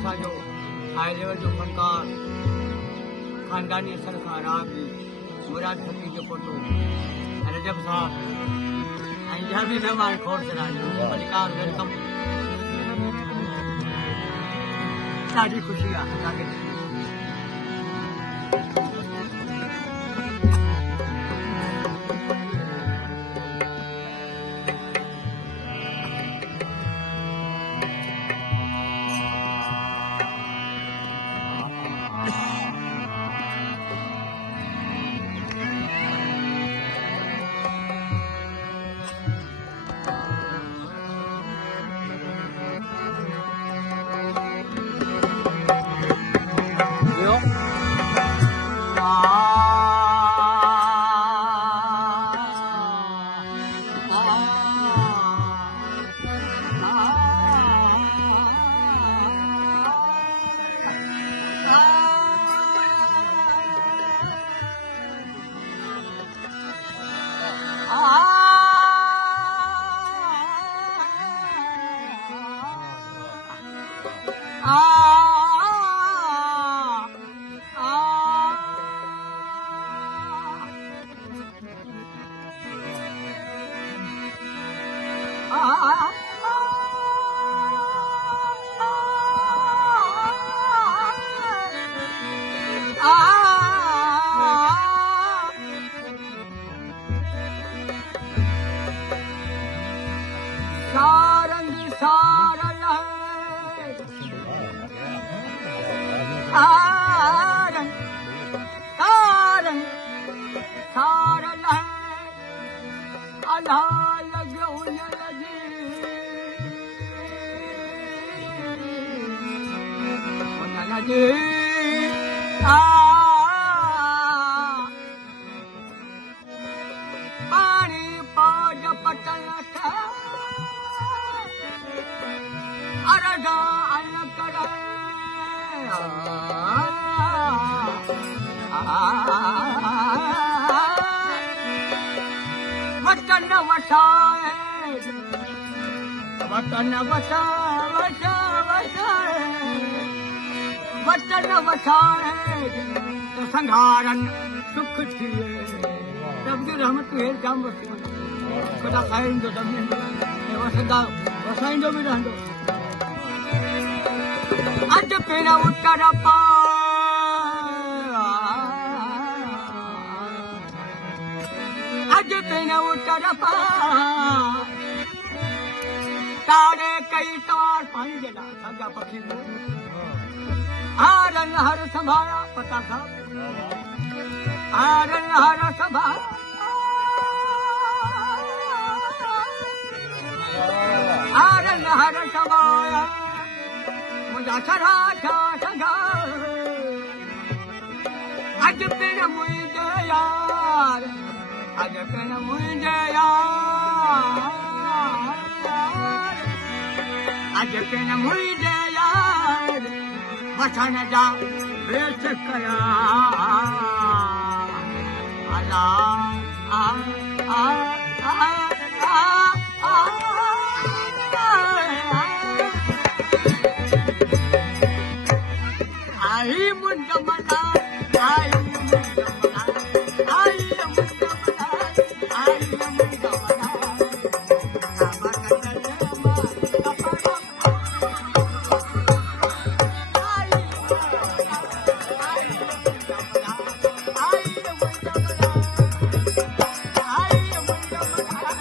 असांजो high level जो फनकार खानदानी असर खां रागी मुराद फकीर जो पोटो रजब साहब ऐं ॿिया बि महिमान खोड़ सराजो मलिकार वेलकम ॾाढी ख़ुशी आहे तव्हांखे संघारन सुख थिए तब रहमत है जाम खुदा खाइंदो दमिन वसंदा वसाइंदो भी रहंदो अज पेरा उतर पा अज पेरा उतर पा तारे कई तार पंजला सगा पक्षी आरन हर संभाया पता था आरन हर संभाया आरन हर संभाया मुझा सरा जा सगा अज पिण मुझे यार अज पिण मुझे यार अज पिण मुझे यार वचन जा वेश कया अला आ आ आ आई मुंड मना आई मुंड मना आई मुंड मना आई मुंड मना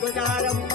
Gujarat.